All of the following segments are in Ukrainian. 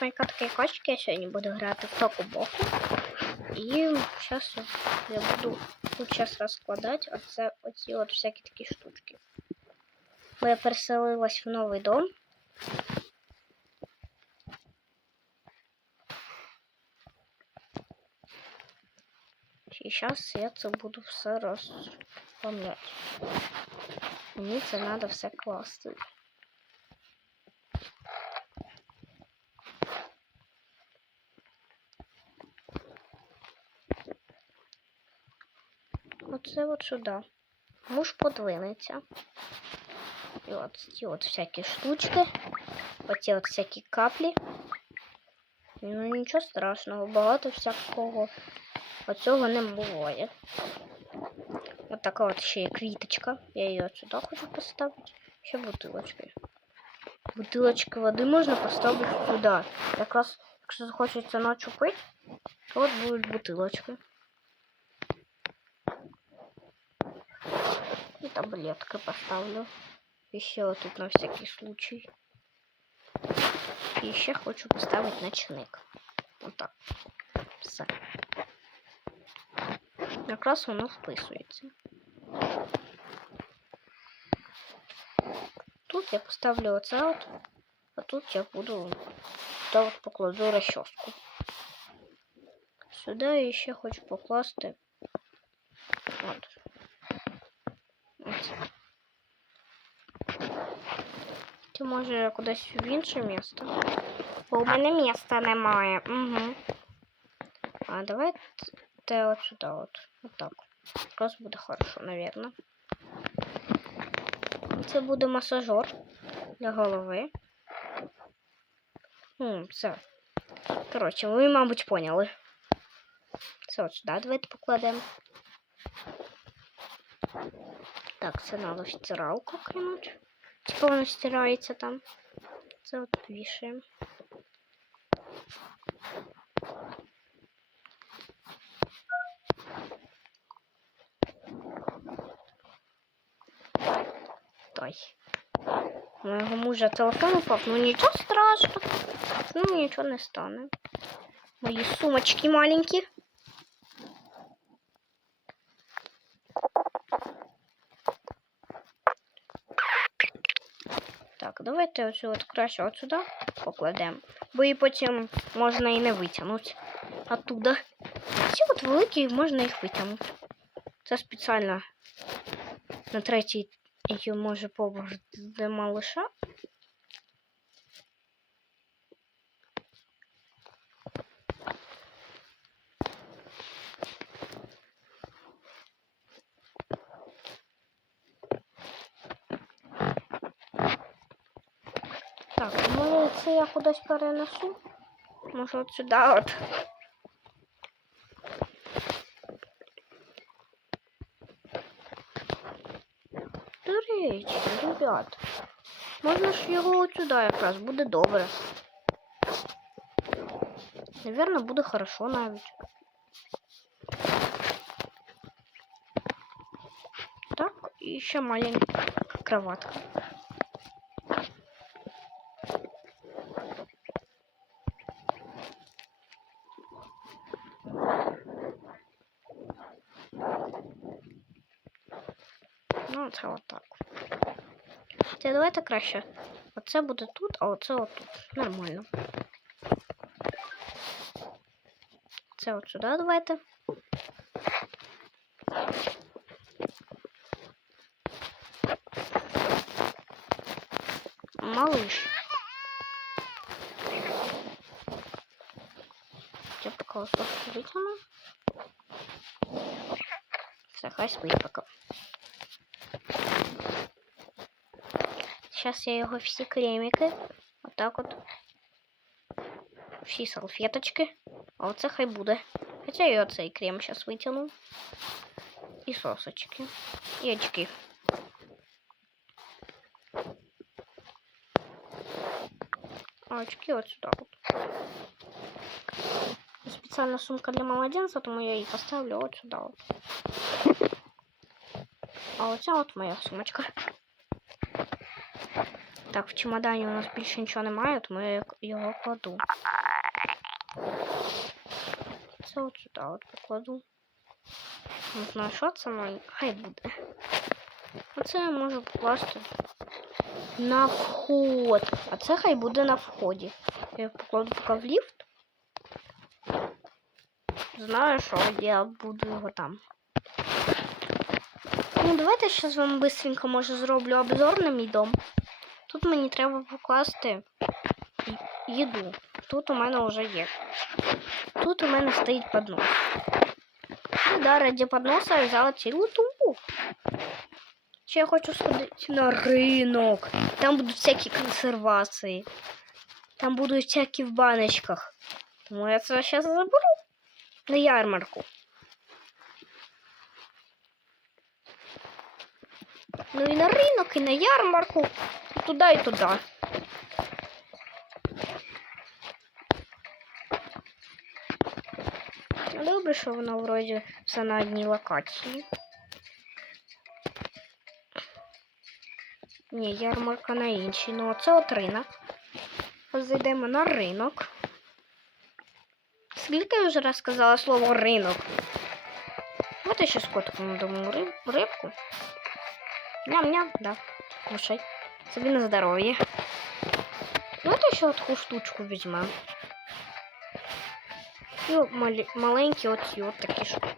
маленька такої качки, я сьогодні буду грати в току боку. І зараз я буду тут зараз розкладати оце, оці от всякі такі штучки. Бо я переселилась в новий дом. І зараз я це буду все розпам'ятати. Мені це треба все класти. Оце от сюди. Муж подвинеться. І от ці от всякі штучки. Оці от всякі каплі. Ну нічого страшного, багато всякого оцього не буває. От така от ще є квіточка. Я її от сюди хочу поставити. Ще бутилочки. Бутилочки води можна поставити сюди. Якраз, якщо захочеться ночі пити, то от будуть бутилочки. И таблетки поставлю. Еще вот тут на всякий случай. И еще хочу поставить ночник. Вот так. Все. Якраз воно вписується. Тут я поставлю оце от, а тут я буду та от покладу розчоску. Сюди я ще хочу покласти. От. От. Чи може кудись в інше місто? Бо у мене міста немає. Угу. А давай те от сюди от. От так. Якраз буде хорошо, наверное. Це буде масажер для голови. Хм, все. Коротше, ви, мабуть, поняли. Це от сюди давайте покладемо. Так, це надо в стиралку кинуть. Типа воно стирається там. Це от вішаємо. Той. Моєго мужа телефон упав, ну нічого страшного. Ну нічого не стане. Мої сумочки маленькі. Так, давайте оцю от краще от сюди покладемо. Бо її потім можна і не витягнути оттуда. Ці от великі можна їх витягнути. Це спеціально на третій який може поверх для малыша. Так, може це я кудись перенесу? Може от сюди от. До речі, ребят. Можна ж його от сюди якраз, буде добре. Наверно, буде хорошо навіть. Так, і ще маленька кроватка. Ну, це отак. Це давайте краще. Оце буде тут, а оце отут. Нормально. Це от сюди давайте. Малыш. Я пока вытяну. Все, хай спить пока. Сейчас я його всі кремики. Отак от. Всі салфеточки. А оце хай буде. Хоча я оцей крем зараз витягну. І сосочки. І очки. А очки от сюда вот. Специальная сумка для младенца, тому я її поставлю от сюда вот. А оця от моя сумочка. Так, в чемодані у нас більше нічого немає, тому я його кладу. Це от сюди от покладу. Не знаю, що це, але хай буде. Оце я можу покласти на вход. А це хай буде на вході. Я покладу поки в ліфт. Знаю, що я буду його там. Ну, давайте ще з вами може, зроблю обзор на мій дом. Тут мені треба покласти їду. Тут у мене вже є. Тут у мене стоїть поднос. Ну да, раді подноса я взяла цілу тумбу. Ще я хочу сходити на ринок. Там будуть всякі консервації. Там будуть всякі в баночках. Тому я це зараз заберу на ярмарку. Ну і на ринок, і на ярмарку. І туди, і туди. Добре, що воно вроді все на одній локації. Ні, ярмарка на іншій. Ну, оце от ринок. Зайдемо на ринок. Скільки я вже раз сказала слово ринок? Давайте ще з котиком дамо риб, рибку. Ням-ням, да. Кушай. Собі на здоров'я. Давайте ще таку штучку візьмемо. І от малі, маленькі оці от такі штуки.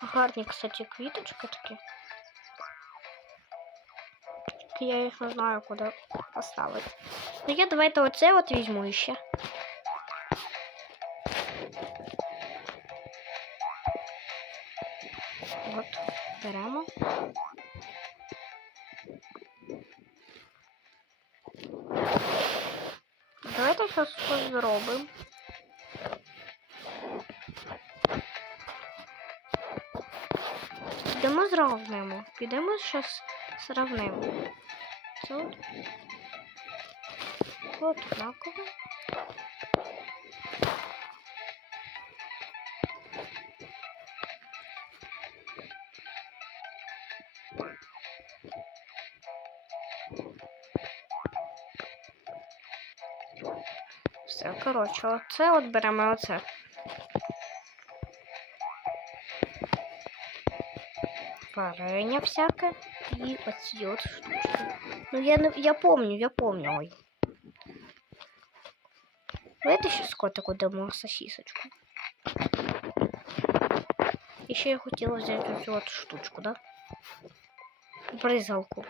Гарні, кстати, квіточки такі. Я їх не знаю, куди поставити. Ну я давайте оце от візьму ще. От, беремо. Давайте щось зробимо. Підемо зравнимо. Підемо зараз зравнимо. От однаково. Все, коротше, оце от беремо оце. Варення всяке і оці от штучки. Ну я не я помню, я помню. Ой. Давайте ще з котику дамо сосисочку. І ще я хотіла взяти оцю от штучку, да? Бризалку.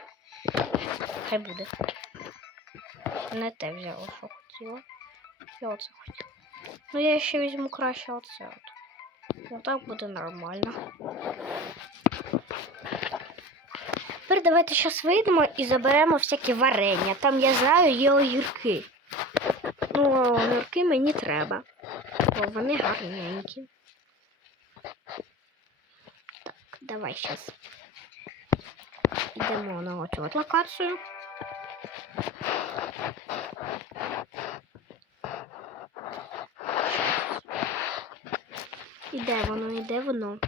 Хай буде. Не те взяла, що хотіла. Я оце хотіла. Ну я ще візьму краще оце от. Ну так буде нормально. Тепер давайте зараз вийдемо і заберемо всякі варення. Там я знаю є огірки. Ну, а огірки мені треба. Бо вони гарненькі. Так, давай зараз. Йдемо на оцю от локацію. Іде воно, іде воно.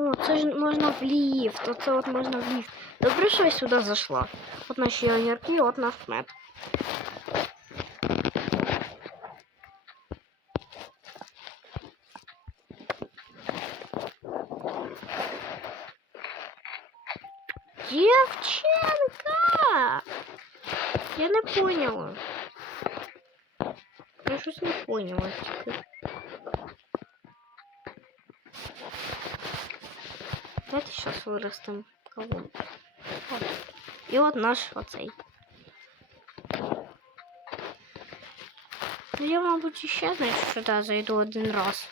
О, це ж можна в ліфт. Оце от можна в ліфт. Добре, що я сюди зайшла. От наші огірки, от наш мед. Дівчинка! Я не поняла. Я щось не поняла. Давайте сейчас вырастем кого. Вот. И вот наш оцей. Ну, я, мабуть, ще значить, сюди зайду один раз.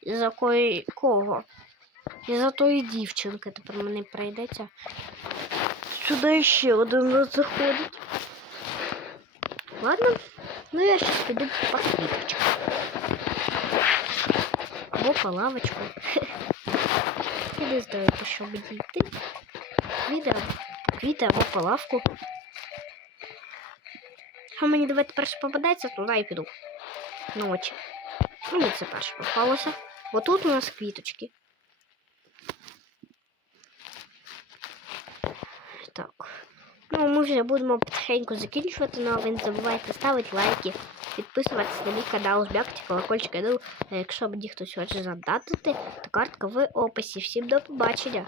І за кої кого? І за тої дівчинки тепер мені прийдеться. Сюди ще один раз заходить. Ладно, ну я сейчас піду по квіточку. Або по лавочку. Іди еще щоб дійти. Квіти, квіти або по лавку. А мені давайте перше попадається, туди і піду. Ночі. Мені це перше попалося. Бо тут у нас квіточки. Так. Ну, ми вже будемо потихеньку закінчувати, але ви не забувайте ставити лайки, підписуватися на мій канал, жмякати колокольчик. Ну, якщо мені хтось хоче задати, то картка в описі. Всім до побачення.